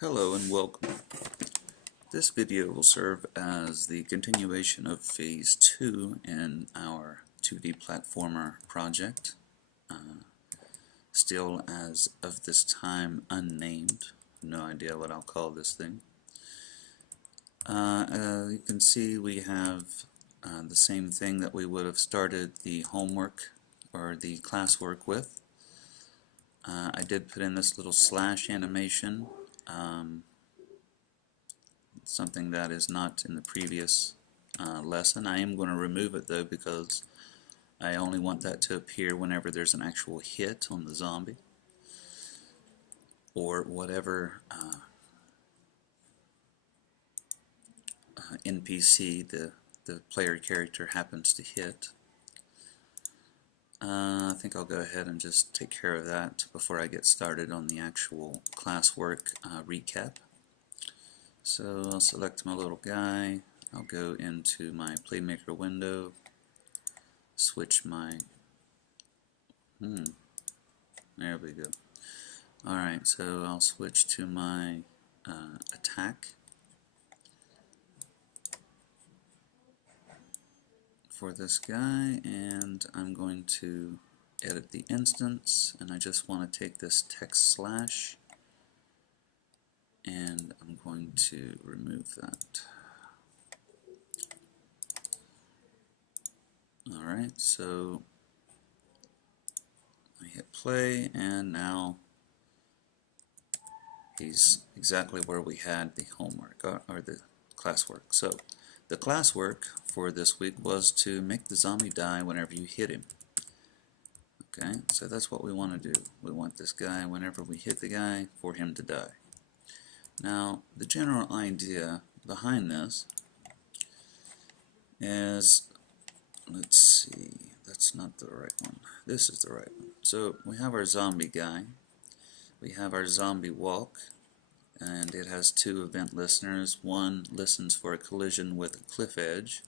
Hello and welcome. This video will serve as the continuation of Phase 2 in our 2D platformer project, still as of this time unnamed. No idea what I'll call this thing. You can see we have the same thing that we would have started the homework or the classwork with. I did put in this little slash animation. Something that is not in the previous lesson. I am going to remove it though because I only want that to appear whenever there's an actual hit on the zombie or whatever NPC the player character happens to hit. I think I'll go ahead and just take care of that before I get started on the actual classwork recap. So I'll select my little guy, I'll go into my Playmaker window, switch my, there we go. Alright, so I'll switch to my attack for this guy, and I'm going to edit the instance, and I just want to take this text slash and I'm going to remove that. Alright, so I hit play and now he's exactly where we had the homework or the classwork. So the classwork for this week was to make the zombie die whenever you hit him. Okay, so that's what we want to do. We want this guy, whenever we hit the guy, for him to die. Now, the general idea behind this is, let's see, that's not the right one. This is the right one. So we have our zombie guy, we have our zombie walk, and it has two event listeners. One listens for a collision with a cliff edge.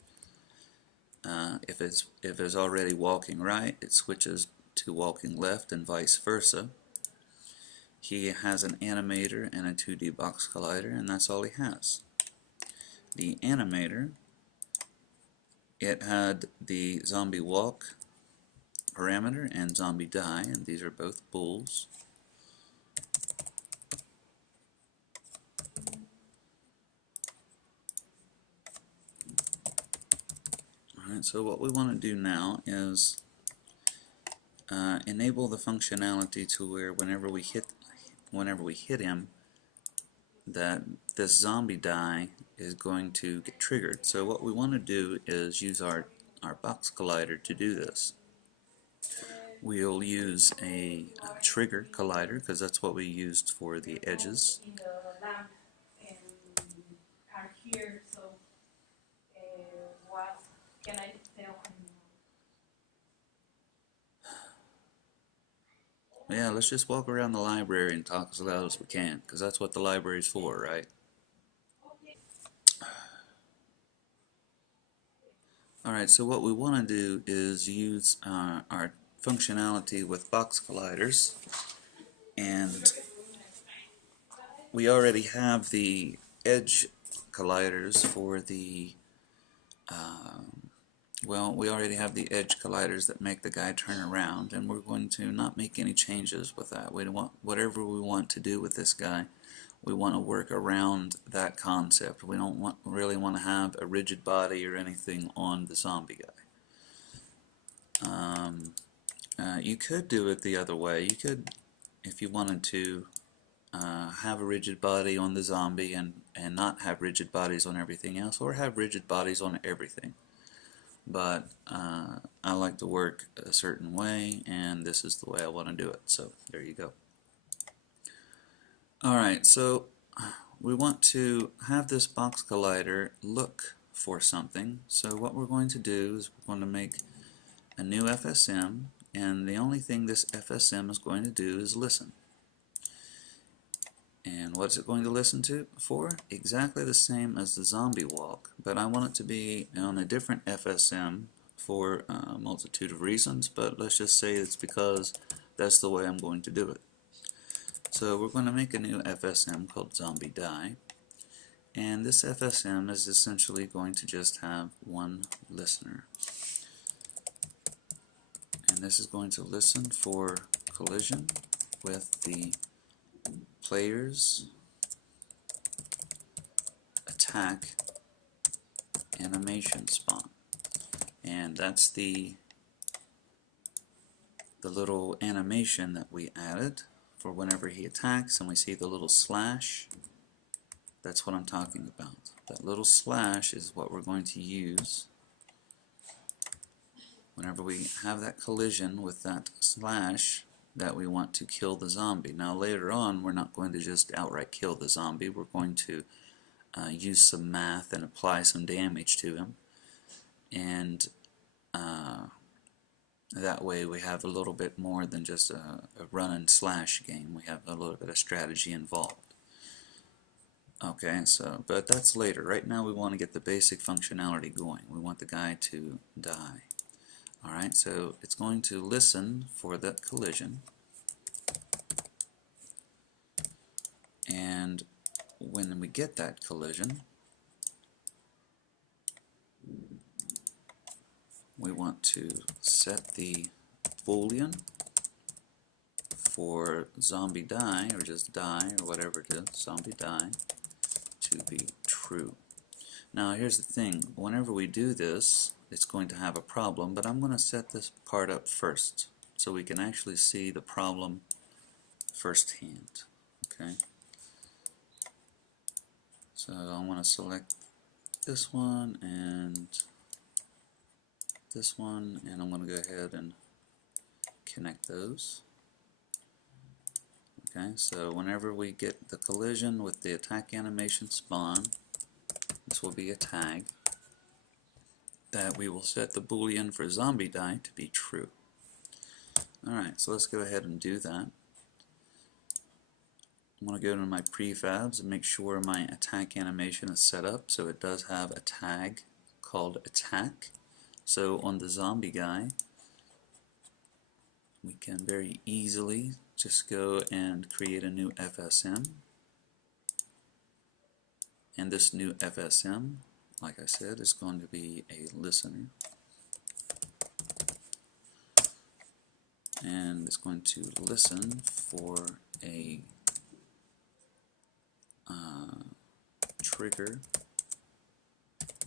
If it's already walking right, it switches to walking left and vice versa. He has an animator and a 2D box collider, and that's all he has. The animator, it had the zombie walk parameter and zombie die, and these are both bools. Alright, so what we want to do now is enable the functionality to where whenever we hit him, that this zombie die is going to get triggered. So what we want to do is use our box collider to do this. We'll use a trigger collider because that's what we used for the edges. Yeah, let's just walk around the library and talk as loud as we can, because that's what the library's for, right? Alright, so what we want to do is use our functionality with box colliders, and we already have the edge colliders for the well, we already have the edge colliders that make the guy turn around, and we're going to not make any changes with that. We want whatever we want to do with this guy, we want to work around that concept. We don't really want to have a rigid body or anything on the zombie guy. You could do it the other way. You could, if you wanted to, have a rigid body on the zombie and not have rigid bodies on everything else, or have rigid bodies on everything. But I like to work a certain way, and this is the way I want to do it. So there you go. Alright, so we want to have this box collider look for something. So what we're going to do is we're going to make a new FSM, and the only thing this FSM is going to do is listen. And what's it going to listen to for? Exactly the same as the zombie walk, but I want it to be on a different FSM for a multitude of reasons, but let's just say it's because that's the way I'm going to do it. So we're going to make a new FSM called Zombie Die, and this FSM is essentially going to just have one listener, and this is going to listen for collision with the player's attack animation spawn, and that's the little animation that we added for whenever he attacks and we see the little slash. That's what I'm talking about. That little slash is what we're going to use whenever we have that collision with that slash that we want to kill the zombie. Now later on we're not going to just outright kill the zombie, we're going to use some math and apply some damage to him, and that way we have a little bit more than just a run and slash game. We have a little bit of strategy involved. Okay, so, but that's later. Right now we want to get the basic functionality going. We want the guy to die. Alright, so it's going to listen for that collision, and when we get that collision, we want to set the boolean for zombie die, or just die, or whatever it is, zombie die, to be true. Now here's the thing, whenever we do this, it's going to have a problem, but I'm going to set this part up first so we can actually see the problem firsthand. Okay, so I want to select this one and this one, and I'm going to go ahead and connect those. Okay, so whenever we get the collision with the attack animation spawn, this will be a tag that we will set the boolean for zombie die to be true. Alright, so let's go ahead and do that. I'm going to go to my prefabs and make sure my attack animation is set up so it does have a tag called attack. So on the zombie guy, we can very easily just go and create a new FSM, and this new FSM, like I said, is going to be a listener, and it's going to listen for a trigger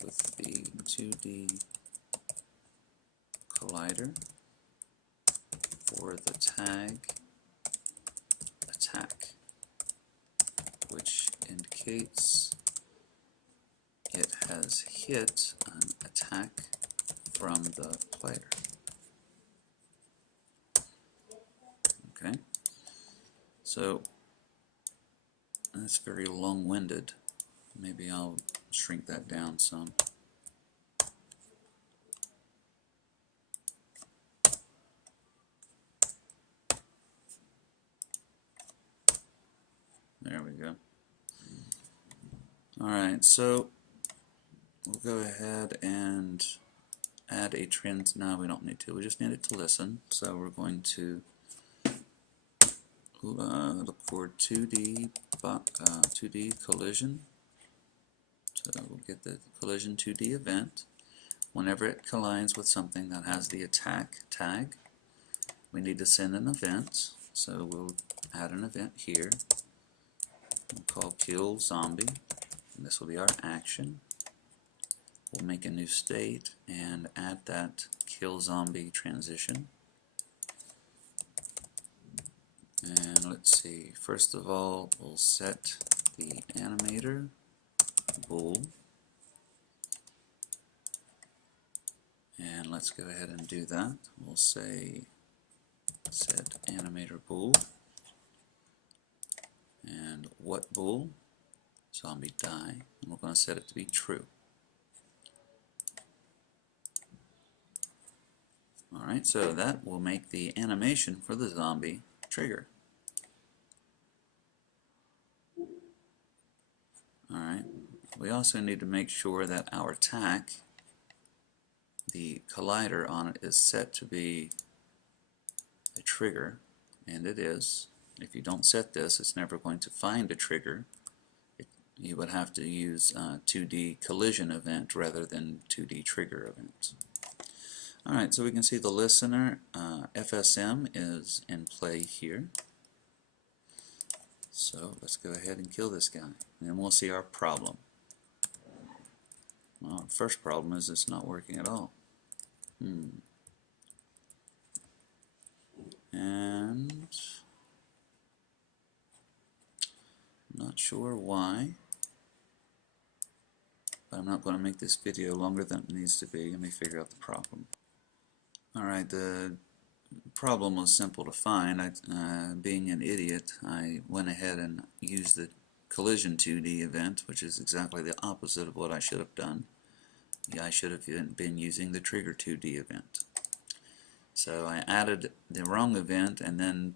with the 2D collider for the tag attack, which indicates it has hit an attack from the player. Okay, so that's very long-winded. Maybe I'll shrink that down some. There we go. Alright, so we'll go ahead and add a trend. No, we don't need to. We just need it to listen. So we're going to look for 2D collision. So we'll get the collision 2D event. Whenever it collides with something that has the attack tag, we need to send an event. So we'll add an event here. We'll call kill zombie, and this will be our action. We'll make a new state and add that kill zombie transition. And let's see, first of all we'll set the animator bool, and let's go ahead and do that. We'll say set animator bool, and what bool? Zombie die, and we're going to set it to be true. Alright, so that will make the animation for the zombie trigger. Alright, we also need to make sure that our attack, the collider on it, is set to be a trigger, and it is. If you don't set this, it's never going to find a trigger. You would have to use 2D collision event rather than 2D trigger event. Alright, so we can see the listener FSM is in play here. So let's go ahead and kill this guy, and then we'll see our problem. Well, our first problem is it's not working at all. And not sure why, but I'm not going to make this video longer than it needs to be. Let me figure out the problem. Alright, the problem was simple to find. Being an idiot, I went ahead and used the collision 2D event, which is exactly the opposite of what I should have done. I should have been using the trigger 2D event. So I added the wrong event and then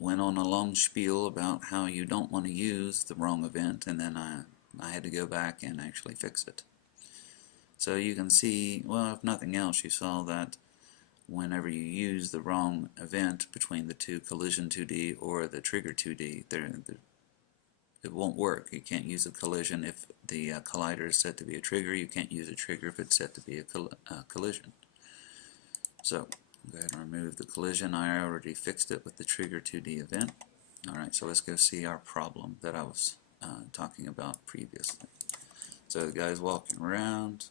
went on a long spiel about how you don't want to use the wrong event, and then I had to go back and actually fix it. So you can see, well, if nothing else, you saw that whenever you use the wrong event between the two, collision 2D or the trigger 2D, it won't work. You can't use a collision if the collider is set to be a trigger. You can't use a trigger if it's set to be a collision. So go ahead and remove the collision. I already fixed it with the trigger 2D event. Alright, so let's go see our problem that I was talking about previously. So the guy's walking around.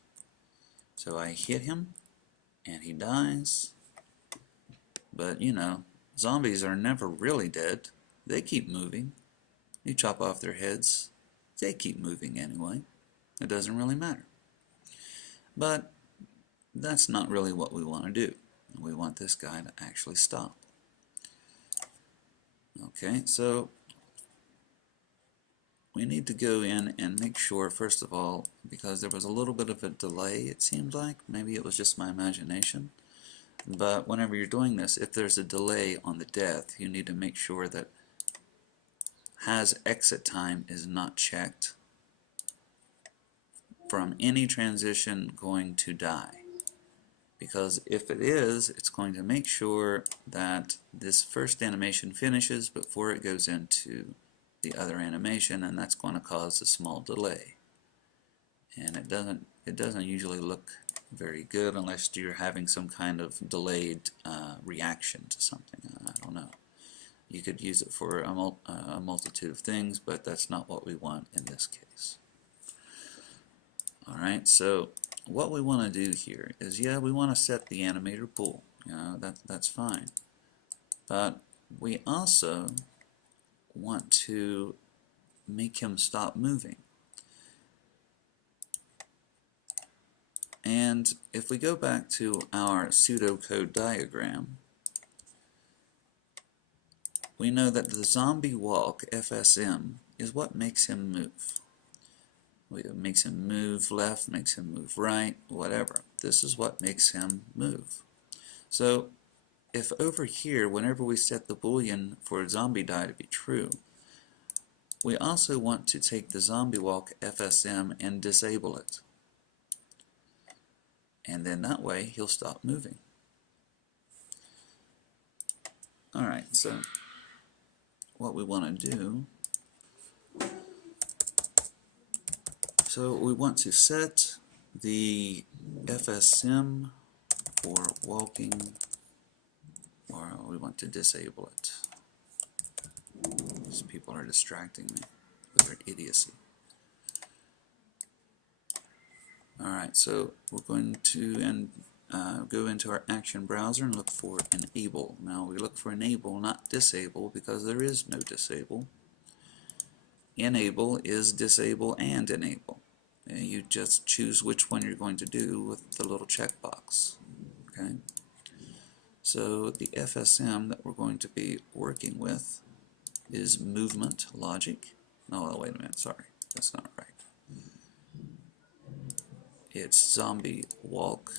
So I hit him and he dies. But you know, zombies are never really dead. They keep moving. You chop off their heads, they keep moving anyway. It doesn't really matter. But that's not really what we want to do. We want this guy to actually stop. Okay, so we need to go in and make sure, first of all, because there was a little bit of a delay, it seemed like. Maybe it was just my imagination. But whenever you're doing this, if there's a delay on the death, you need to make sure that has exit time is not checked from any transition going to die. Because if it is, it's going to make sure that this first animation finishes before it goes into the other animation, and that's going to cause a small delay. And it doesn't usually look very good unless you're having some kind of delayed reaction to something. I don't know. You could use it for a multitude of things, but that's not what we want in this case. Alright, so what we want to do here is, yeah, we want to set the animator pool. You know, that's fine. But we also want to make him stop moving. And if we go back to our pseudocode diagram, we know that the zombie walk, FSM, is what makes him move. It makes him move left, makes him move right, whatever. This is what makes him move. So if over here, whenever we set the boolean for zombie die to be true, we also want to take the zombie walk FSM and disable it. And then that way he'll stop moving. Alright, so what we want to do, so we want to set the FSM for walking, or we want to disable it. These people are distracting me with their idiocy. Alright, so we're going to go into our action browser and look for enable. Now we look for enable, not disable, because there is no disable. Enable is disable and enable. You just choose which one you're going to do with the little checkbox. Okay. So the FSM that we're going to be working with is movement logic. Oh, wait a minute, sorry, that's not right. It's zombie walk.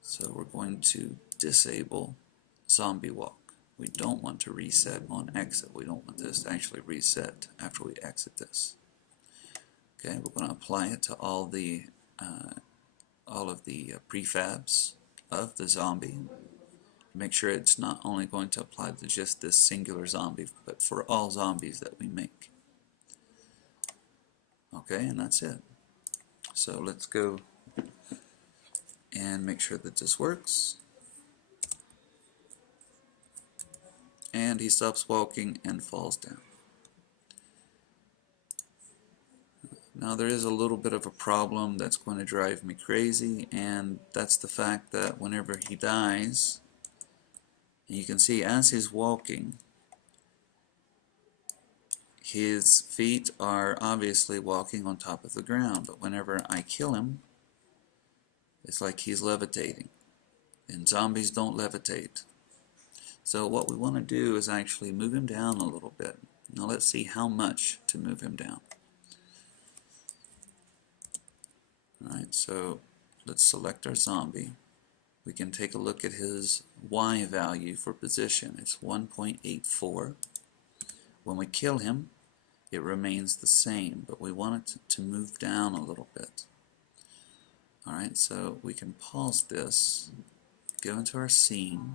So we're going to disable zombie walk. We don't want to reset on exit. We don't want this to actually reset after we exit this. Okay, we're going to apply it to all of the prefabs of the zombie. make sure it's not only going to apply to just this singular zombie, but for all zombies that we make. Okay, and that's it. So let's go and make sure that this works. And he stops walking and falls down. Now there is a little bit of a problem that's going to drive me crazy, and that's the fact that whenever he dies, you can see as he's walking, his feet are obviously walking on top of the ground, but whenever I kill him, it's like he's levitating. And zombies don't levitate. So what we want to do is actually move him down a little bit. Now let's see how much to move him down. Alright, so let's select our zombie. We can take a look at his Y value for position. It's 1.84. When we kill him, it remains the same, but we want it to move down a little bit. Alright, so we can pause this, go into our scene,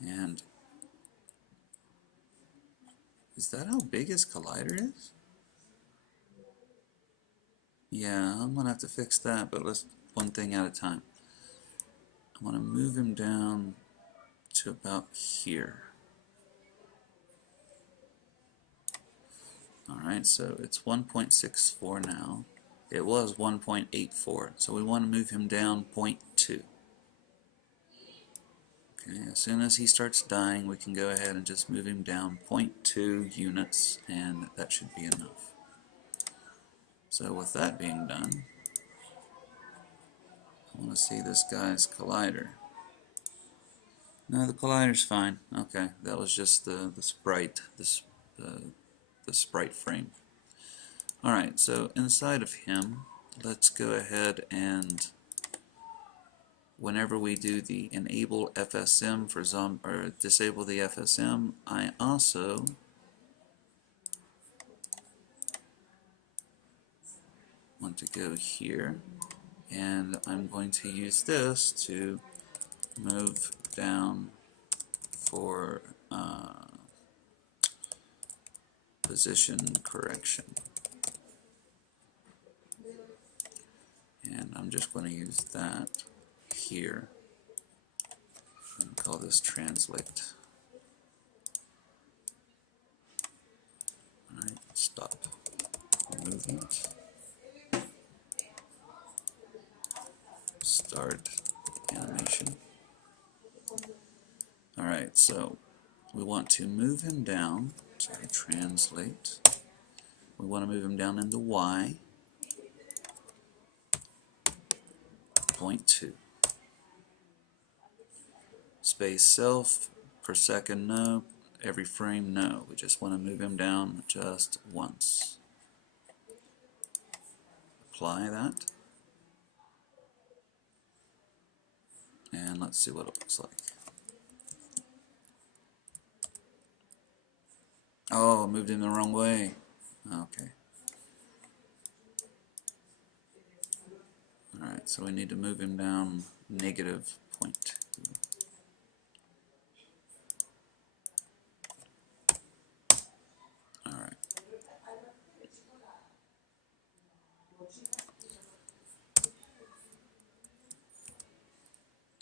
and is that how big his collider is? Yeah, I'm gonna have to fix that, but let's one thing at a time. I want to move him down to about here. Alright, so it's 1.64 now. It was 1.84, so we want to move him down 0.2. Okay, as soon as he starts dying, we can go ahead and just move him down 0.2 units, and that should be enough. So with that being done, I want to see this guy's collider. No, the collider's fine. Okay, that was just the sprite, the sprite frame. Alright, so inside of him, let's go ahead and whenever we do the enable FSM for or disable the FSM, I also want to go here, and I'm going to use this to move down for position correction. And I'm just going to use that here and call this translate. Alright, stop movement. Start animation. Alright, so we want to move him down, so translate. We want to move him down into Y, 0.2. Space self, per second no, every frame no. We just want to move him down just once. Apply that. And let's see what it looks like. Oh, I moved him the wrong way. Okay. Alright, so we need to move him down negative 0.2. Alright.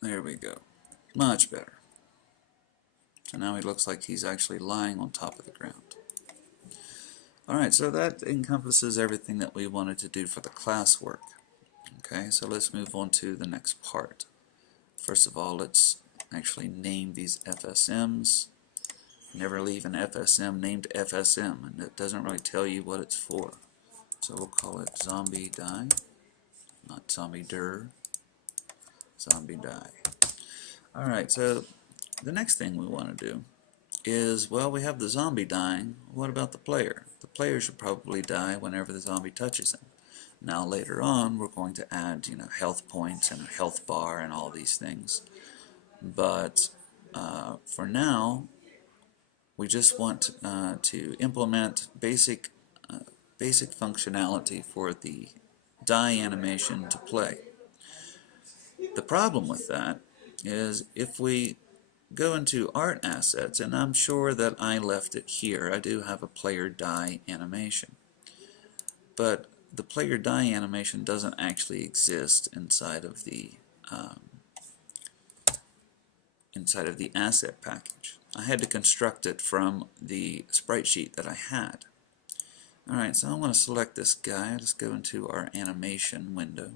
There we go. Much better. So now he looks like he's actually lying on top of the ground. Alright, so that encompasses everything that we wanted to do for the class work. Okay, so let's move on to the next part. First of all, let's actually name these FSMs. Never leave an FSM named FSM, and it doesn't really tell you what it's for. So we'll call it Zombie Die, not Zombie Der, Zombie Die. Alright, so the next thing we want to do is, well, we have the zombie dying. What about the player? The player should probably die whenever the zombie touches him. Now later on we're going to add, health points and a health bar and all these things. But for now, we just want to implement basic functionality for the die animation to play. The problem with that is if we go into art assets, and I'm sure that I left it here, I do have a player die animation, but the player die animation doesn't actually exist inside of the asset package. I had to construct it from the sprite sheet that I had. Alright, so I'm going to select this guy. Let's go into our animation window.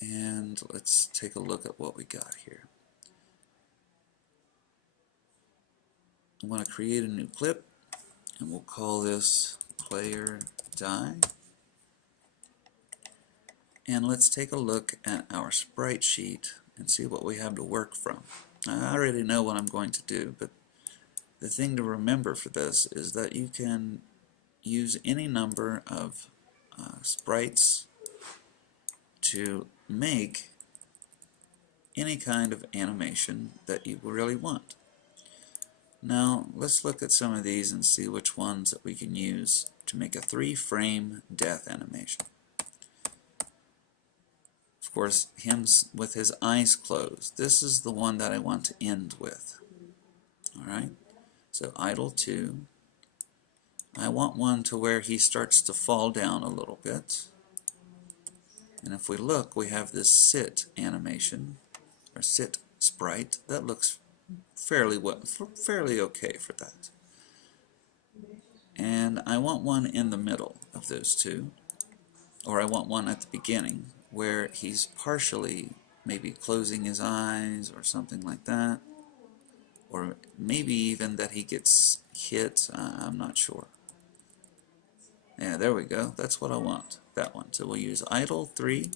And let's take a look at what we got here. I'm going to create a new clip, and we'll call this player die. And let's take a look at our sprite sheet and see what we have to work from. I already know what I'm going to do, but the thing to remember for this is that you can use any number of sprites to make any kind of animation that you really want. Now let's look at some of these and see which ones that we can use to make a 3-frame death animation. Of course, him with his eyes closed. This is the one that I want to end with. Alright, so idle 2. I want one to where he starts to fall down a little bit. And if we look, we have this sit animation, or sit sprite, that looks fairly okay for that. And I want one in the middle of those two, or I want one at the beginning where he's partially maybe closing his eyes or something like that, or maybe even that he gets hit. I'm not sure. Yeah, there we go. That's what I want. That one. So we'll use idle 3,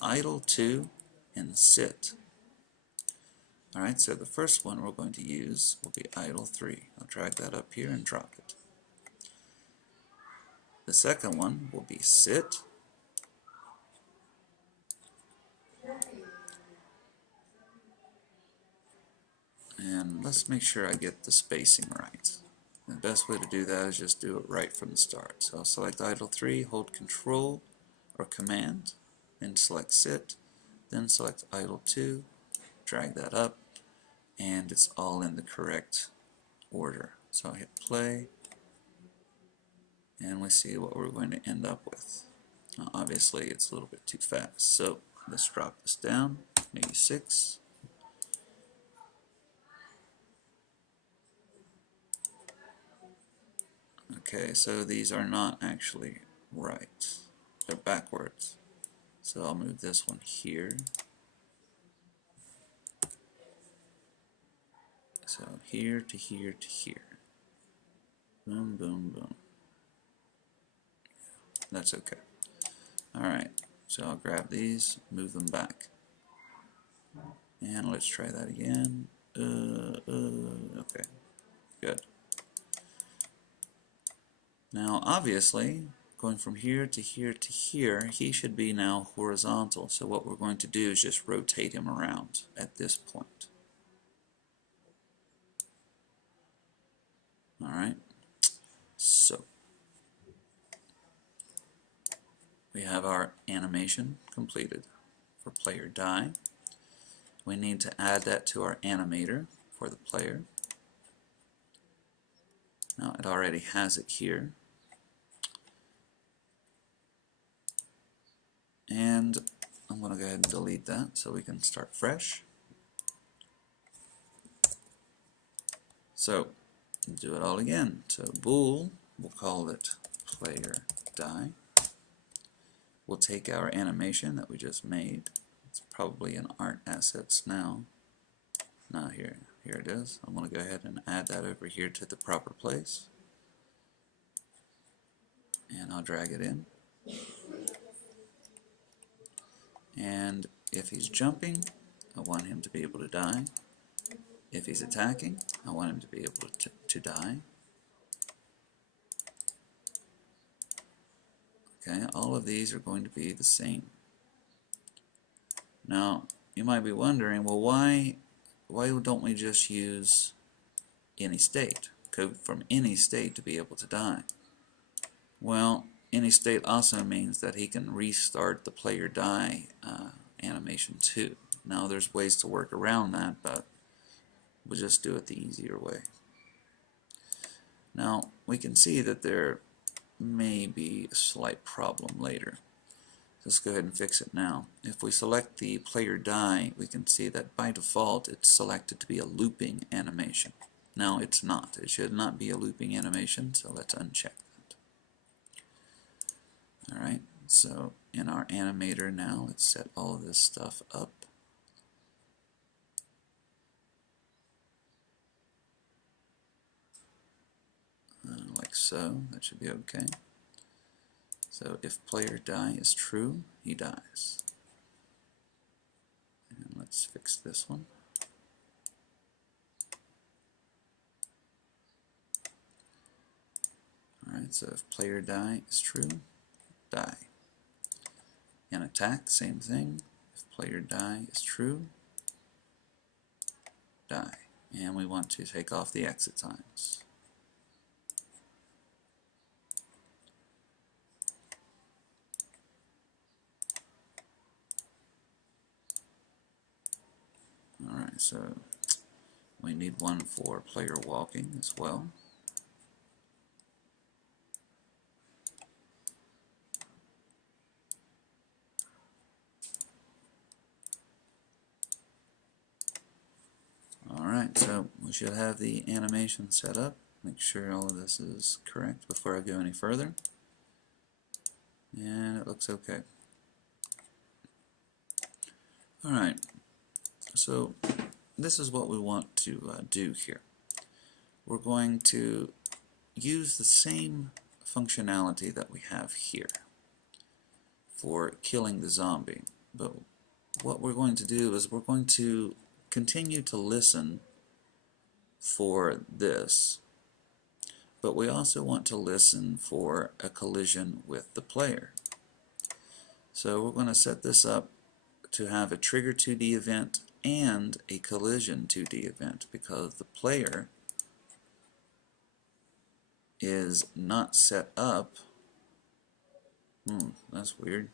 idle 2, and sit. Alright, so the first one we're going to use will be idle 3. I'll drag that up here and drop it. The second one will be sit. And let's make sure I get the spacing right. The best way to do that is just do it right from the start. So I'll select idle 3, hold Control or Command, then select sit, then select idle 2, drag that up, and it's all in the correct order. So I hit play, and we see what we're going to end up with. Now, obviously it's a little bit too fast, so let's drop this down, maybe 6. Okay, so these are not actually right. They're backwards. So I'll move this one here. So here to here to here. Boom, boom, boom. That's okay. Alright, so I'll grab these, move them back. And let's try that again. Okay, good. Now obviously, going from here to here to here, he should be now horizontal. So what we're going to do is just rotate him around at this point. Alright, so we have our animation completed for player die. We need to add that to our animator for the player. Now it already has it here. And I'm going to go ahead and delete that so we can start fresh. So do it all again. So bool, we'll call it player die. We'll take our animation that we just made. It's probably in art assets now. Now here it is. I'm going to go ahead and add that over here to the proper place. And I'll drag it in. And if he's jumping, I want him to be able to die. If he's attacking, I want him to be able to die. Okay, all of these are going to be the same. Now, you might be wondering, well, why don't we just use any state? code from any state to be able to die. Well, any state also means that he can restart the player die animation too. Now there's ways to work around that, but we'll just do it the easier way. Now we can see that there may be a slight problem later. Let's go ahead and fix it now. If we select the player die, we can see that by default it's selected to be a looping animation. Now it's not. It should not be a looping animation, so let's uncheck that. Alright, so in our animator now, let's set all of this stuff up. Like so. That should be okay. So if player die is true, he dies. And let's fix this one. Alright, so if player die is true, die. In attack, same thing. If player die is true, die. And we want to take off the exit times. Alright, so we need one for player walking as well. Alright, so we should have the animation set up. Make sure all of this is correct before I go any further. And it looks okay. Alright, so this is what we want to do here. We're going to use the same functionality that we have here for killing the zombie. But what we're going to do is we're going to continue to listen for this, but we also want to listen for a collision with the player. So we're going to set this up to have a trigger 2D event and a collision 2D event, because the player is not set up. That's weird.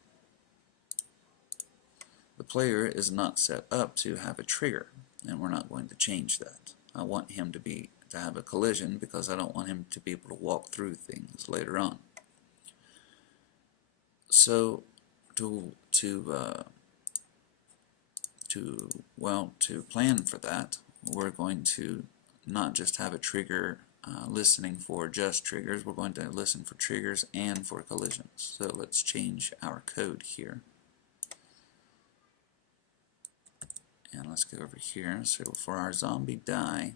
The player is not set up to have a trigger, and we're not going to change that. I want him to have a collision because I don't want him to be able to walk through things later on. So to plan for that, we're going to not just have a trigger listening for just triggers. We're going to listen for triggers and for collisions. So let's change our code here. And let's go over here. So for our zombie die,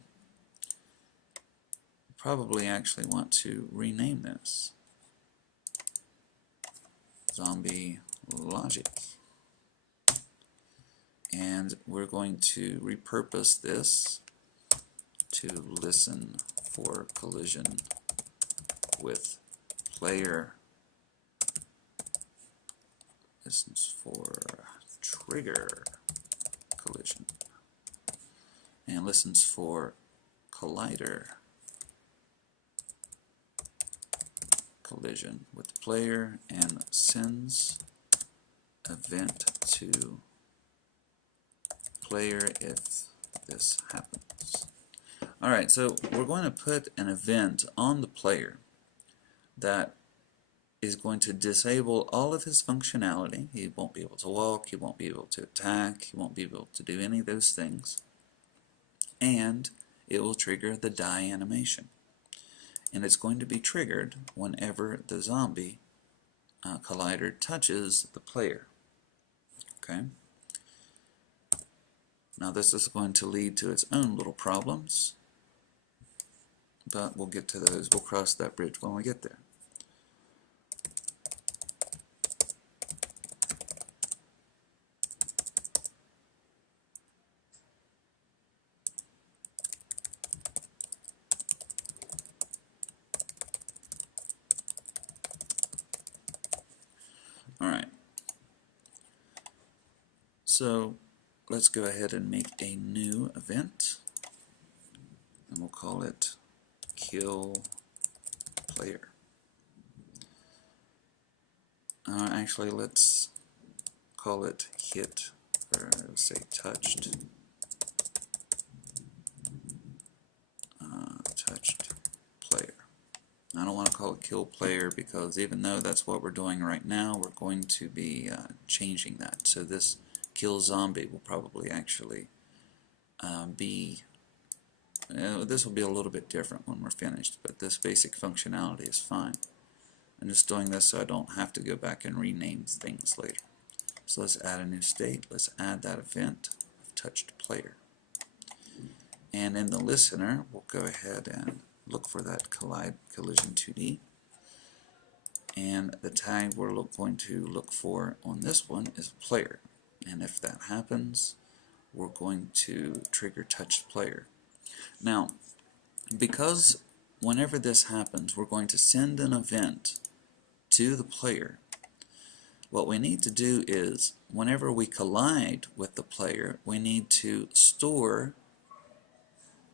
we probably actually want to rename this zombie logic. And we're going to repurpose this to listen for collision with player, listens for trigger collision, and listens for collider collision with the player, and sends event to player if this happens. Alright, so we're going to put an event on the player that is going to disable all of his functionality. He won't be able to walk, he won't be able to attack, he won't be able to do any of those things. And it will trigger the die animation. And it's going to be triggered whenever the zombie collider touches the player. Okay? Now this is going to lead to its own little problems, but we'll get to those. We'll cross that bridge when we get there. Alright, so let's go ahead and make a new event, and we'll call it kill player. Actually, let's call it hit, or say touched. Touched player. I don't want to call it kill player because even though that's what we're doing right now, we're going to be changing that. So this kill zombie will probably actually be, this will be a little bit different when we're finished, but this basic functionality is fine. I'm just doing this so I don't have to go back and rename things later. So let's add a new state. Let's add that event of touched player. And in the listener, we'll go ahead and look for that collision 2D. And the tag we're going to look for on this one is player. And if that happens, we're going to trigger touched player. Now, because whenever this happens, we're going to send an event to the player, what we need to do is, whenever we collide with the player, we need to store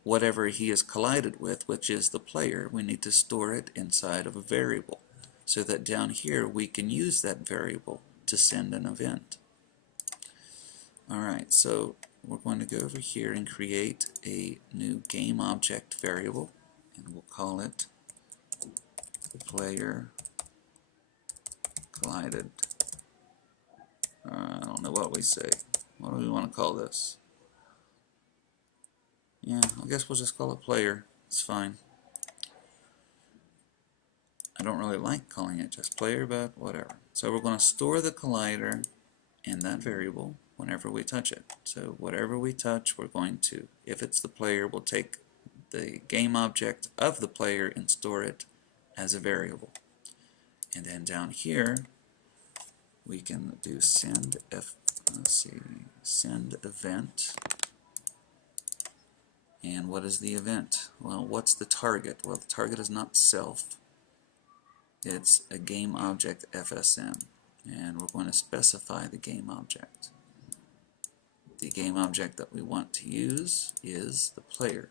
whatever he is collided with, which is the player. We need to store it inside of a variable, so that down here we can use that variable to send an event. Alright, so we're going to go over here and create a new game object variable, and we'll call it player collided. I don't know what we say. What do we want to call this? Yeah, I guess we'll just call it player. It's fine. I don't really like calling it just player, but whatever. So we're going to store the collider in that variable whenever we touch it. So whatever we touch, we're going to, if it's the player, we'll take the game object of the player and store it as a variable. And then down here, we can do send event. And what is the event? Well, what's the target? Well, the target is not self. It's a game object FSM. And we're going to specify the game object. The game object that we want to use is the player.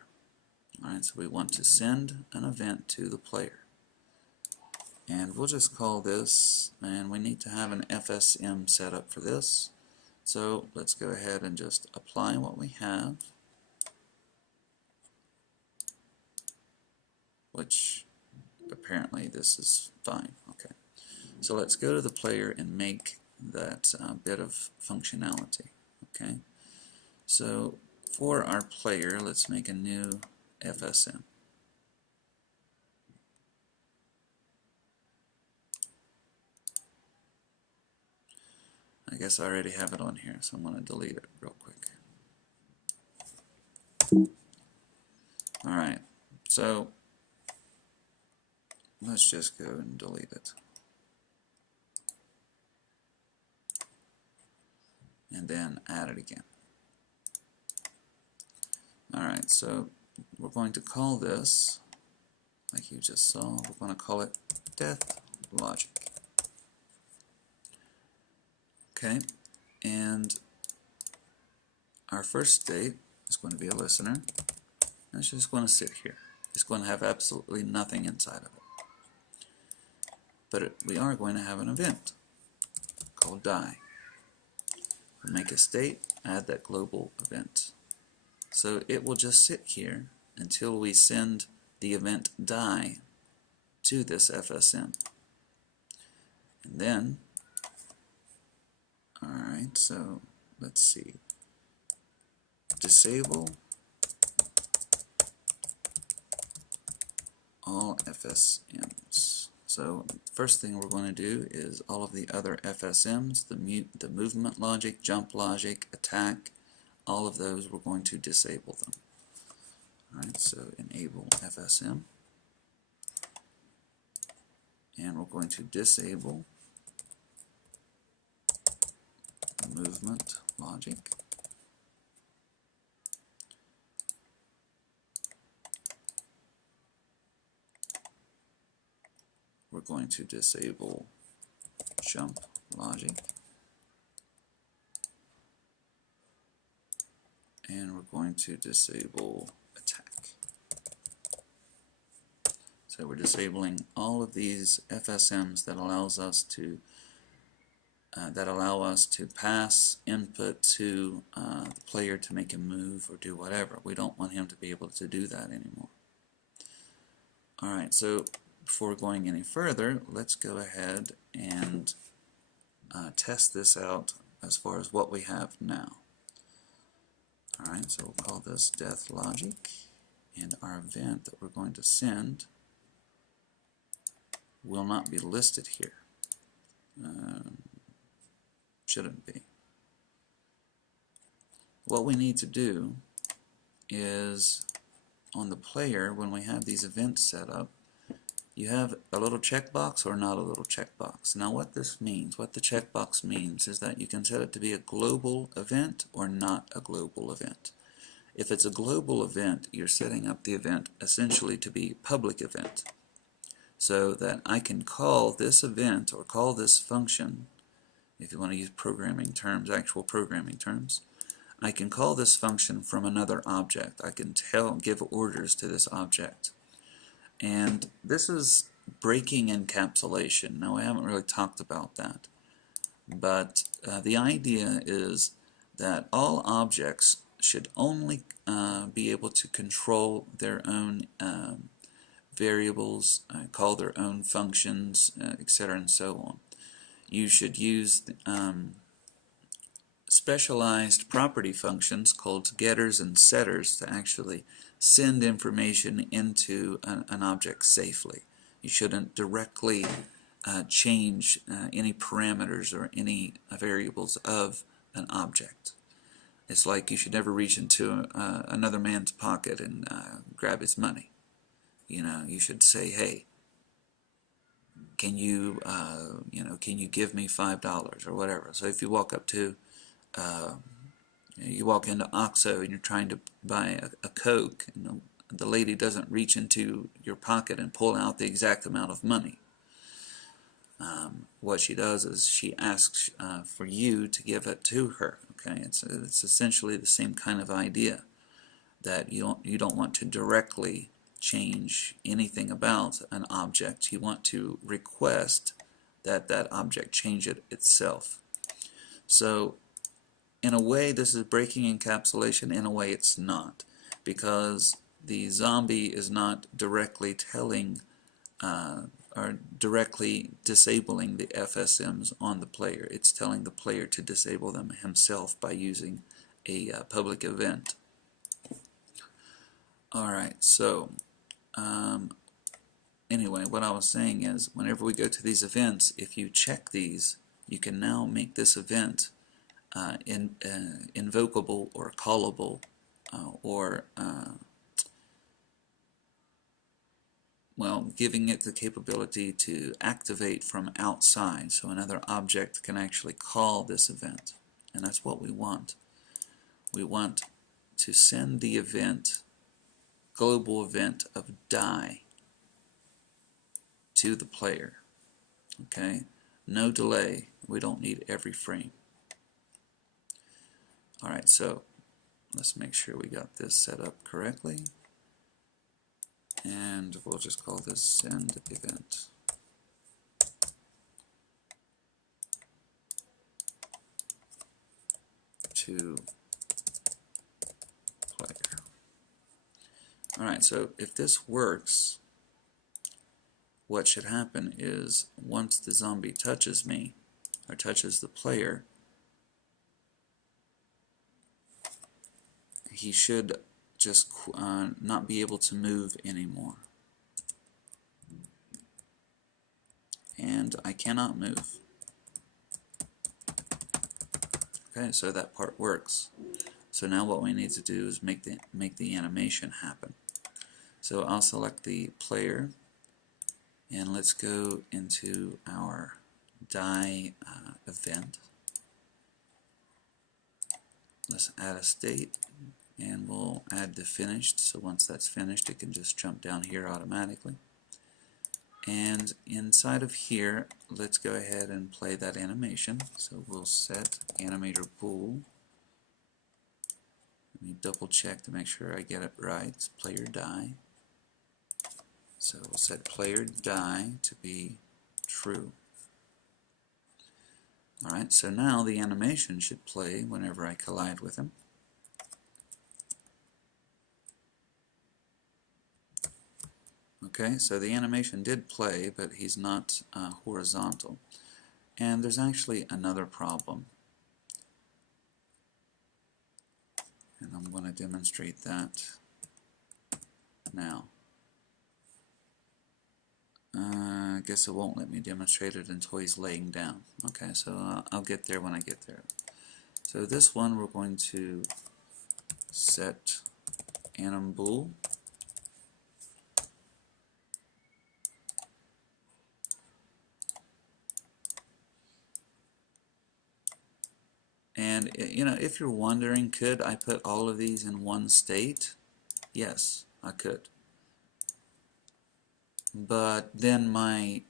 Alright, so we want to send an event to the player. And we'll just call this, and we need to have an FSM set up for this. So let's go ahead and just apply what we have, which apparently this is fine. Okay, so let's go to the player and make that bit of functionality. Okay, so for our player, let's make a new FSM. I guess I already have it on here, so I'm going to delete it real quick. Alright, so let's just go and delete it. And then add it again. Alright, so we're going to call this, like you just saw, we're going to call it death logic. Okay, and our first state is going to be a listener, and it's just going to sit here. It's going to have absolutely nothing inside of it. But we are going to have an event called die. We'll make a state, add that global event. So it will just sit here until we send the event die to this FSM. And then, alright, so let's see. Disable all FSMs. So first thing we're going to do is all of the other FSMs, the movement logic, jump logic, attack, all of those, we're going to disable them. Alright, so enable FSM, and we're going to disable movement logic. We're going to disable jump logic, and we're going to disable attack. So we're disabling all of these FSMs that allows us to allow us to pass input to the player to make him move or do whatever. We don't want him to be able to do that anymore. Alright, so before going any further, let's go ahead and test this out as far as what we have now. Alright, so we'll call this death logic, and our event that we're going to send will not be listed here. Shouldn't be. What we need to do is, on the player, when we have these events set up, you have a little checkbox or not a little checkbox. Now what this means, what the checkbox means, is that you can set it to be a global event or not a global event. If it's a global event, you're setting up the event essentially to be a public event, so that I can call this event or call this function, if you want to use programming terms, actual programming terms, I can call this function from another object. I can give orders to this object. And this is breaking encapsulation. Now, I haven't really talked about that, but the idea is that all objects should only be able to control their own variables, call their own functions, etc., and so on. You should use specialized property functions called getters and setters to actually send information into an object safely. You shouldn't directly change any parameters or any variables of an object. It's like you should never reach into another man's pocket and grab his money. You know, you should say, hey, can you give me $5 or whatever. So if you walk up to you walk into OXXO and you're trying to buy a Coke, and the lady doesn't reach into your pocket and pull out the exact amount of money. What she does is she asks for you to give it to her. Okay, it's essentially the same kind of idea, that you don't want to directly change anything about an object. You want to request that that object change it itself. So in a way this is breaking encapsulation, in a way it's not, because the zombie is not directly telling or directly disabling the FSMs on the player. It's telling the player to disable them himself by using a public event. Alright, so anyway, what I was saying is, whenever we go to these events, if you check these, you can now make this event invocable or callable, or well, giving it the capability to activate from outside, so another object can actually call this event. And that's what we want. We want to send the event, global event of die, to the player. Okay? No delay. We don't need every frame. Alright, so let's make sure we got this set up correctly. And we'll just call this send event. To player. Alright, so if this works, what should happen is, once the zombie touches me, or touches the player, he should just not be able to move anymore. And I cannot move. Okay, so that part works. So now what we need to do is make the animation happen. So I'll select the player, and let's go into our die event. Let's add a state, and we'll add the finished, so once that's finished it can just jump down here automatically. And inside of here, let's go ahead and play that animation. So we'll set animator bool. Let me double check to make sure I get it right. It's player die. So we'll set player die to be true. Alright, so now the animation should play whenever I collide with him. Okay, so the animation did play, but he's not horizontal. And there's actually another problem. And I'm going to demonstrate that now. I guess it won't let me demonstrate it until he's laying down. Okay, so I'll get there when I get there. So this one we're going to set anim bool. And you know, if you're wondering, could I put all of these in one state? Yes, I could. But then my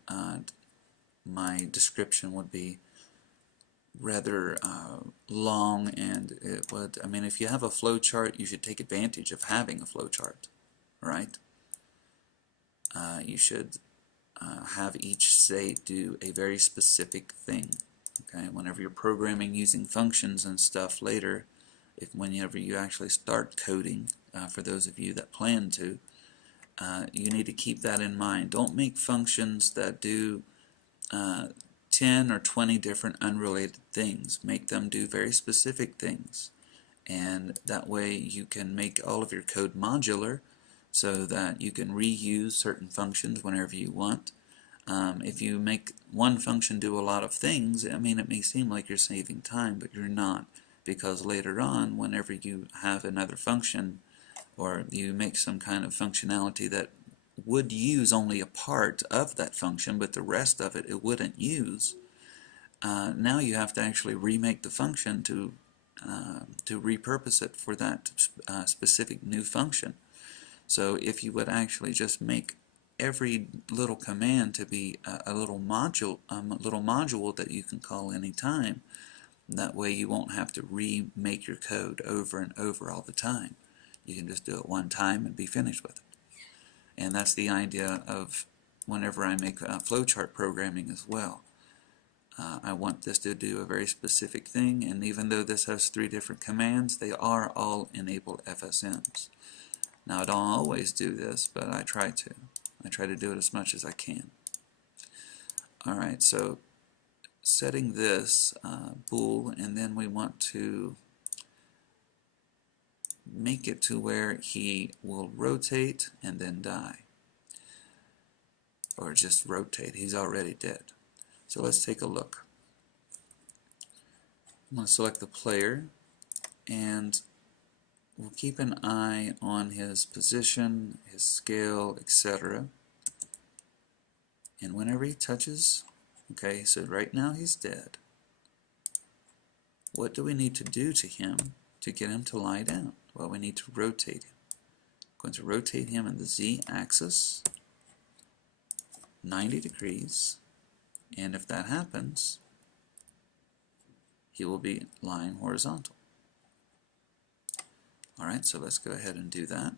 description would be rather long, and it would, I mean, if you have a flowchart, you should take advantage of having a flowchart, right? You should have each state do a very specific thing. Okay, whenever you're programming using functions and stuff later, whenever you actually start coding, for those of you that plan to, you need to keep that in mind. Don't make functions that do 10 or 20 different unrelated things. Make them do very specific things, and that way you can make all of your code modular so that you can reuse certain functions whenever you want. If you make one function do a lot of things, I mean, it may seem like you're saving time, but you're not, because later on, whenever you have another function, or you make some kind of functionality that would use only a part of that function, but the rest of it wouldn't use, now you have to actually remake the function to repurpose it for that specific new function. So if you would actually just make every little command to be a little module that you can call any time, that way you won't have to remake your code over and over all the time. You can just do it one time and be finished with it. And that's the idea of whenever I make flowchart programming as well. I want this to do a very specific thing, and even though this has 3 different commands, they are all enable FSMs. Now I don't always do this, but I try to. I try to do it as much as I can. Alright, so setting this bool, and then we want to make it to where he will rotate and then die. Or just rotate. He's already dead. So let's take a look. I'm going to select the player, and we'll keep an eye on his position, his scale, etc. And whenever he touches, okay, so right now he's dead. What do we need to do to him to get him to lie down? Well, we need to rotate him. I'm going to rotate him in the z-axis 90 degrees, and if that happens, he will be lying horizontal. Alright, so let's go ahead and do that.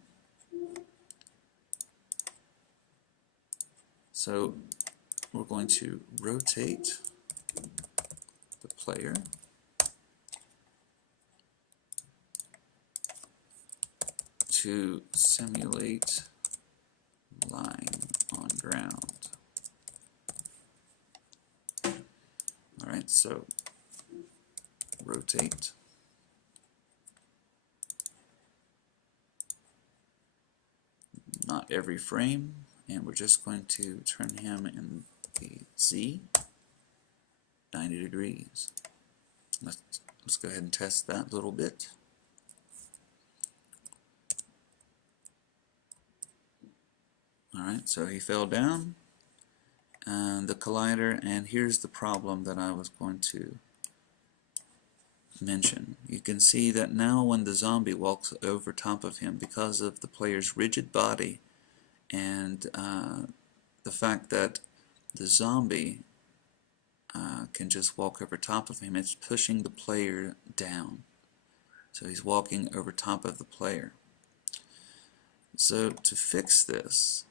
So we're going to rotate the player to simulate lying on ground. Alright, so rotate. Not every frame, and we're just going to turn him in the Z 90 degrees. Let's go ahead and test that a little bit. Alright, so he fell down, and the collider, and here's the problem that I was going to mention. You can see that now when the zombie walks over top of him, because of the player's rigid body and the fact that the zombie can just walk over top of him, it's pushing the player down. So he's walking over top of the player. So to fix this,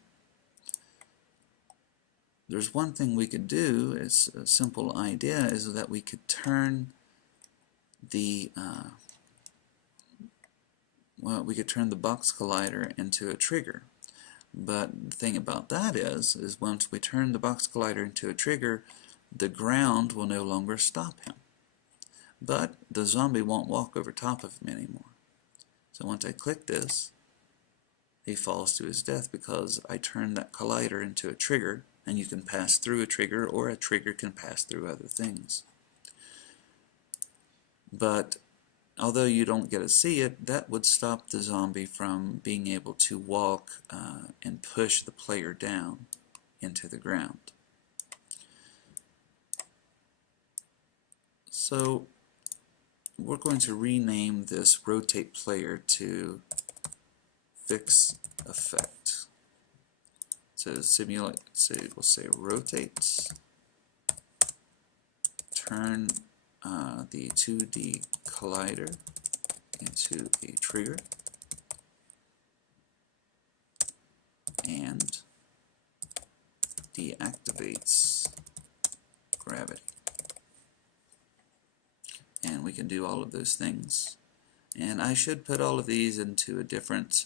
there's one thing we could do. It's a simple idea, is that we could turn the we could turn the box collider into a trigger. But the thing about that is once we turn the box collider into a trigger, the ground will no longer stop him. But the zombie won't walk over top of him anymore. So once I click this, he falls to his death because I turned that collider into a trigger, and you can pass through a trigger, or a trigger can pass through other things. But although you don't get to see it, that would stop the zombie from being able to walk and push the player down into the ground. So we're going to rename this rotate player to fix effect. So simulate, we'll say rotate, turn the 2D collider into a trigger, and deactivates gravity. And we can do all of those things. And I should put all of these into a different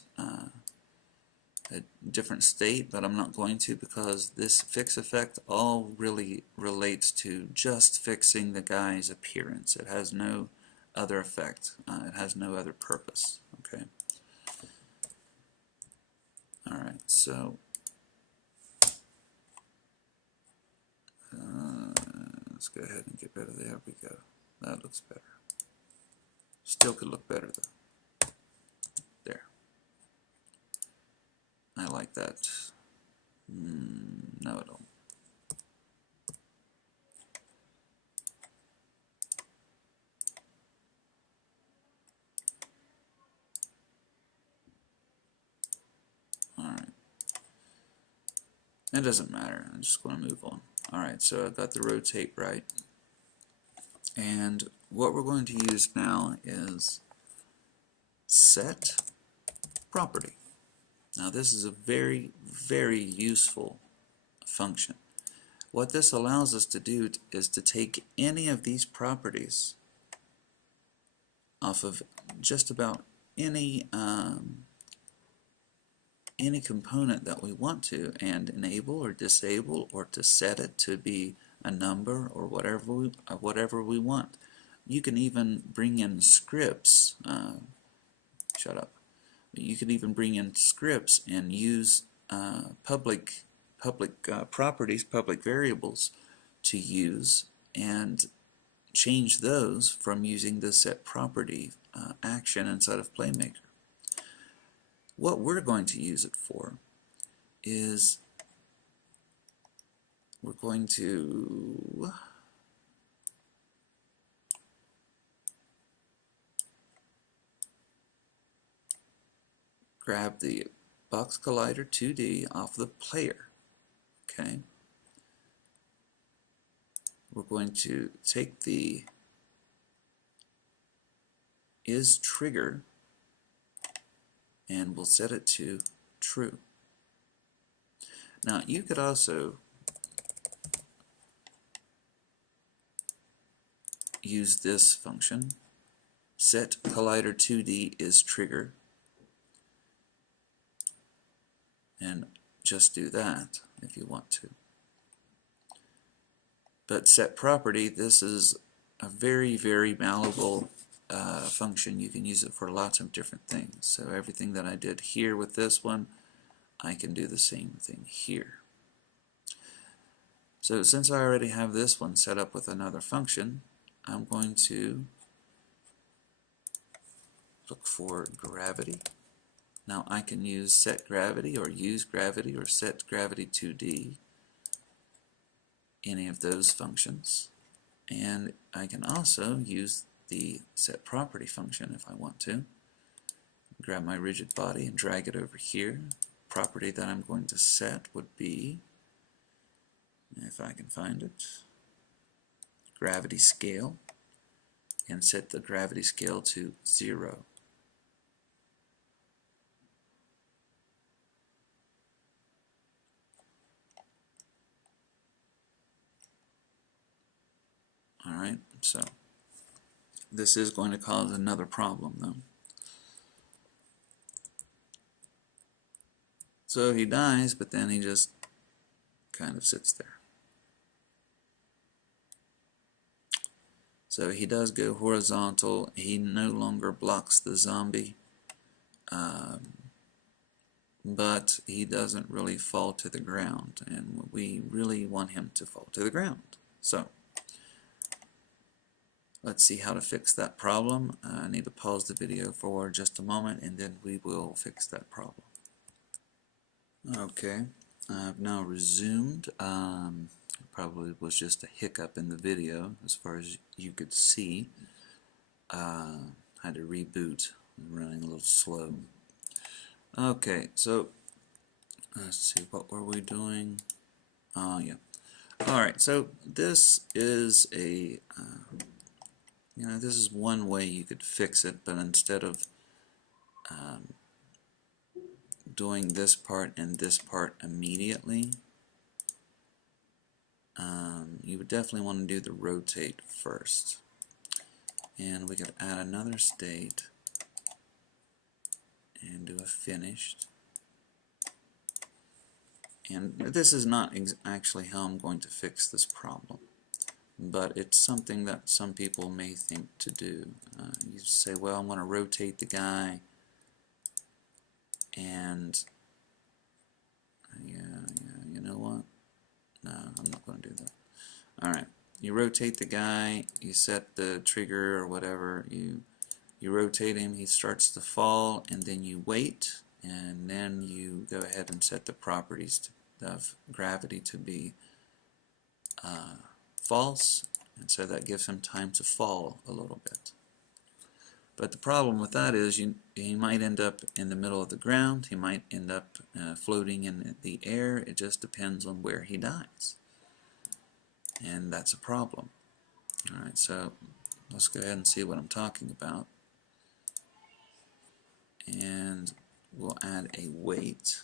state, but I'm not going to, because this fix effect all really relates to just fixing the guy's appearance. It has no other effect. It has no other purpose. Okay. Alright, so let's go ahead and get rid of there. We go. That looks better. Still could look better though. There. I like that. No, I don't. Alright. It doesn't matter. I'm just going to move on. Alright, so I've got the rotate right. And what we're going to use now is set property. Now this is a very, very useful function. What this allows us to do is to take any of these properties off of just about any component that we want to, and enable or disable, or to set it to be a number or whatever we want. You can even bring in scripts. Shut up. You can even bring in scripts and use public properties, public variables to use, and change those from using the set property action inside of Playmaker. What we're going to use it for is we're going to grab the box collider 2D off the player. Okay. We're going to take the is trigger and we'll set it to true. Now you could also use this function, set collider 2D is trigger, and just do that if you want to. But set property, this is a very, very malleable function. You can use it for lots of different things. So everything that I did here with this one, I can do the same thing here. So since I already have this one set up with another function, I'm going to look for gravity. Now I can use set gravity or use gravity or set gravity 2D, any of those functions. And I can also use the set property function if I want to. Grab my rigid body and drag it over here. Property that I'm going to set would be, if I can find it, gravity scale, and set the gravity scale to 0. Alright, so this is going to cause another problem though. So he dies, but then he just kind of sits there. So he does go horizontal. He no longer blocks the zombie, but he doesn't really fall to the ground, and we really want him to fall to the ground. So let's see how to fix that problem. I need to pause the video for just a moment, and then we will fix that problem. Okay, I've now resumed. Probably was just a hiccup in the video as far as you could see. Had to reboot, running a little slow. Okay, so let's see, what were we doing? Oh yeah. Alright, so this is a this is one way you could fix it, but instead of doing this part and this part immediately, you would definitely want to do the rotate first. And we could add another state and do a finished. And this is not actually how I'm going to fix this problem, but it's something that some people may think to do. You say, well, I'm going to rotate the guy, and you know what? No, I'm not going to do that. Alright, you rotate the guy, you set the trigger or whatever, you rotate him, he starts to fall, and then you wait, and then you go ahead and set the properties of gravity to be false, and so that gives him time to fall a little bit. But the problem with that is he might end up in the middle of the ground, he might end up floating in the air. It just depends on where he dies. And that's a problem. Alright, so let's go ahead and see what I'm talking about. And we'll add a weight.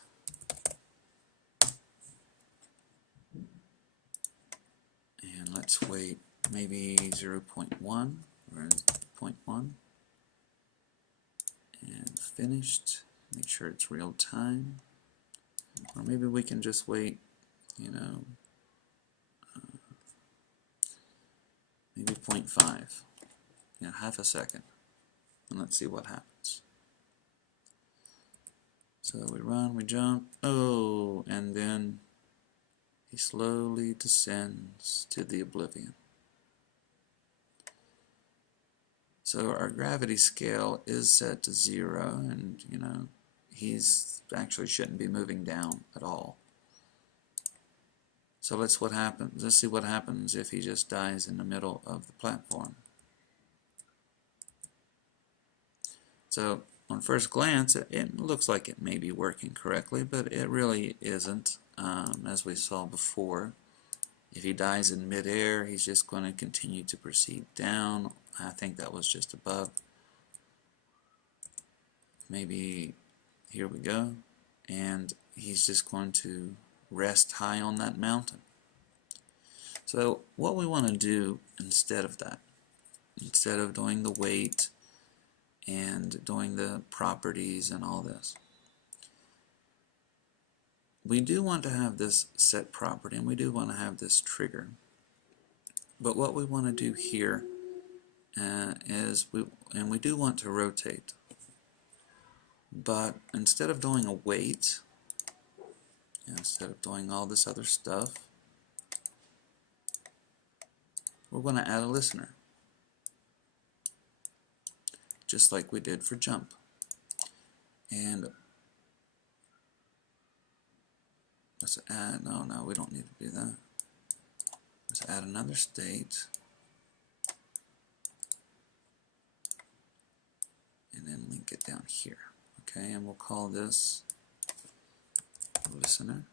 And let's wait maybe 0.1 or 0.1. And finished. Make sure it's real time. Or maybe we can just wait, maybe 0.5, half a second, and let's see what happens. So we run, we jump, oh, and then he slowly descends to the oblivion. So our gravity scale is set to 0, and he's actually shouldn't be moving down at all. So let's see what happens if he just dies in the middle of the platform. So on first glance it looks like it may be working correctly, but it really isn't. As we saw before, if he dies in midair, he's just going to continue to proceed down. I think that was just a bug. Maybe here we go, and he's just going to rest high on that mountain. So what we want to do instead of that, instead of doing the weight and doing the properties and all this, we do want to have this set property, and we do want to have this trigger. But what we want to do here is we do want to rotate. But instead of doing a weight, instead of doing all this other stuff, we're going to add a listener, just like we did for jump. And let's add, no, we don't need to do that. Let's add another state, and then link it down here. Okay, and we'll call this listener.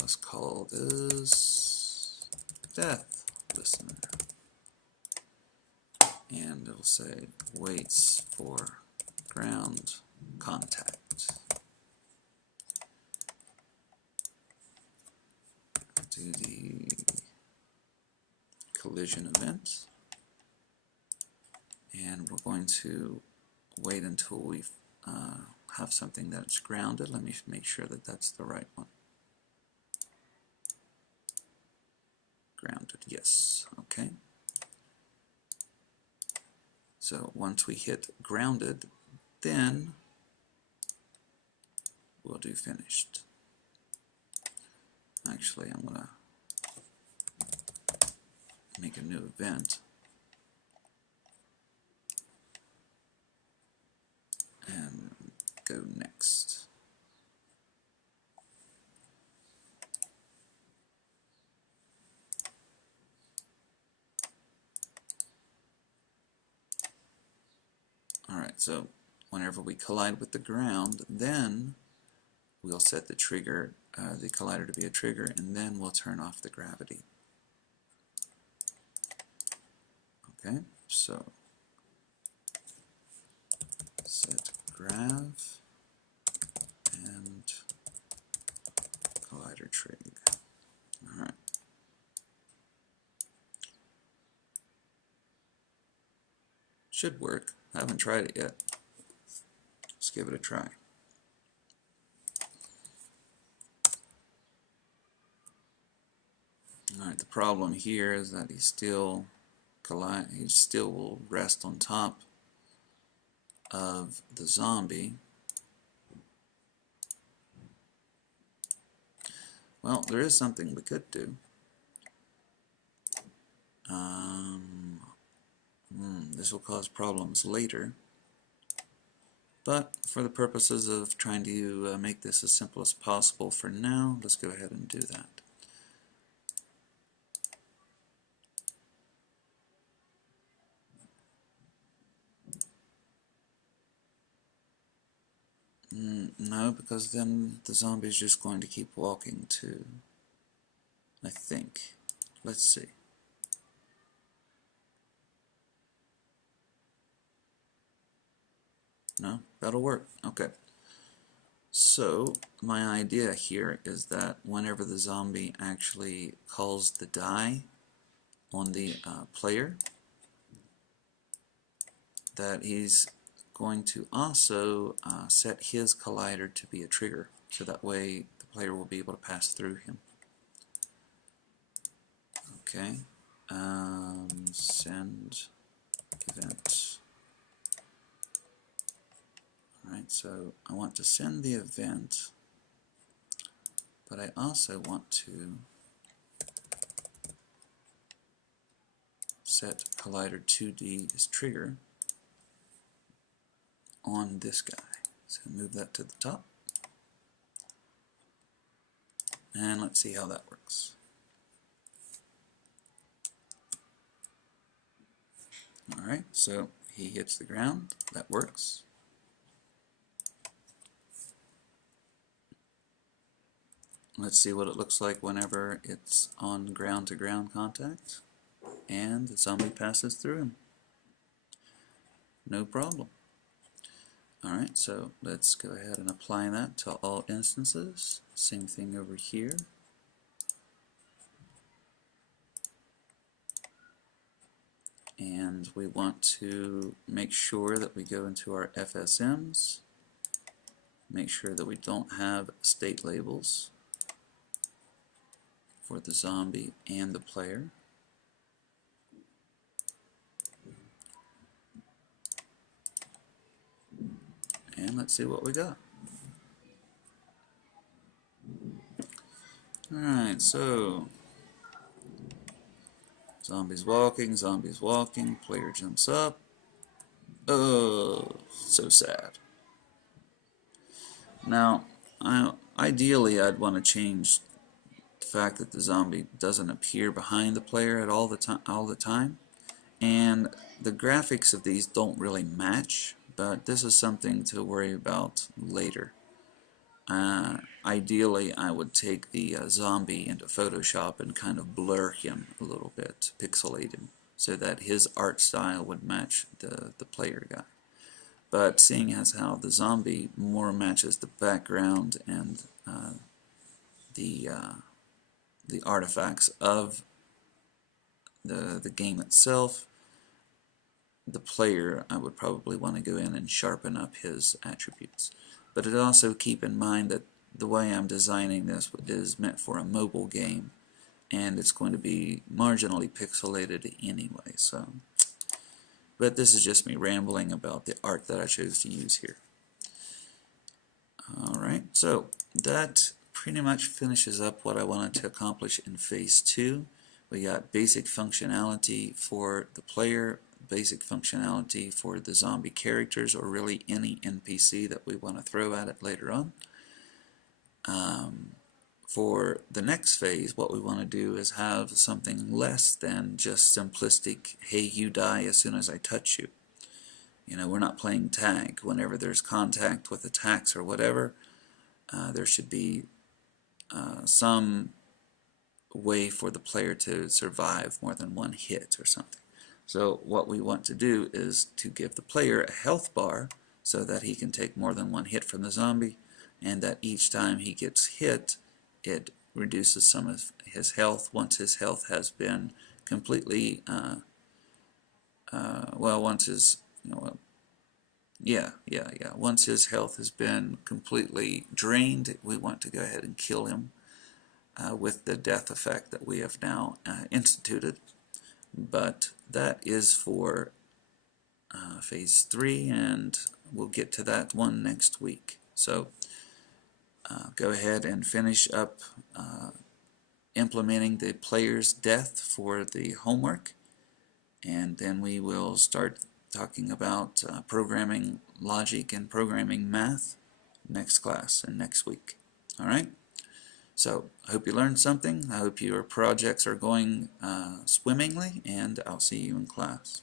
Let's call this death listener. And it'll say waits for ground contact. Do the collision event, and we're going to wait until we have something that's grounded. Let me make sure that that's the right one. Grounded, yes, okay. So once we hit grounded, then we'll do finished. Actually, I'm going to make a new event and go next. Alright, so whenever we collide with the ground, then we'll set the trigger, the collider to be a trigger, and then we'll turn off the gravity. Okay, so set grav and collider trig. Alright. Should work. I haven't tried it yet. Let's give it a try. Alright, the problem here is that he still will rest on top of the zombie. Well, there is something we could do. This will cause problems later, but for the purposes of trying to make this as simple as possible for now, let's go ahead and do that. No, because then the zombie is just going to keep walking too, I think. Let's see. No, that'll work. Okay. So my idea here is that whenever the zombie actually calls the die on the player, that he's going to also set his collider to be a trigger, so that way the player will be able to pass through him. Okay, send event. Alright, so I want to send the event, but I also want to set collider 2D as trigger on this guy. So move that to the top, and let's see how that works. Alright, so he hits the ground. That works. Let's see what it looks like whenever it's on ground-to-ground contact and the zombie passes through him. No problem. Alright, so let's go ahead and apply that to all instances. Same thing over here. And we want to make sure that we go into our FSMs, make sure that we don't have state labels for the zombie and the player. And let's see what we got. Alright, so zombie's walking, player jumps up. Oh, so sad. Now, ideally I'd want to change the fact that the zombie doesn't appear behind the player at all the time. And the graphics of these don't really match, but this is something to worry about later. Ideally, I would take the zombie into Photoshop and kind of blur him a little bit, pixelate him, so that his art style would match the player guy. But seeing as how the zombie more matches the background and the artifacts of the game itself, the player, I would probably want to go in and sharpen up his attributes. But it also keep in mind that the way I'm designing this is meant for a mobile game, and it's going to be marginally pixelated anyway. So, but this is just me rambling about the art that I chose to use here. Alright, so that pretty much finishes up what I wanted to accomplish in Phase 2. We got basic functionality for the player, basic functionality for the zombie characters, or really any NPC that we want to throw at it later on. For the next phase, what we want to do is have something less than just simplistic, hey, you die as soon as I touch you. You know, we're not playing tag. Whenever there's contact with attacks or whatever, there should be some way for the player to survive more than one hit or something. So what we want to do is to give the player a health bar so that he can take more than one hit from the zombie, and that each time he gets hit, it reduces some of his health once his health has been completely, well, once his, you know, once his health has been completely drained, we want to go ahead and kill him with the death effect that we have now instituted. But that is for Phase 3, and we'll get to that one next week. So go ahead and finish up implementing the player's death for the homework, and then we will start talking about programming logic and programming math next class and next week. Alright? So, I hope you learned something. I hope your projects are going swimmingly, and I'll see you in class.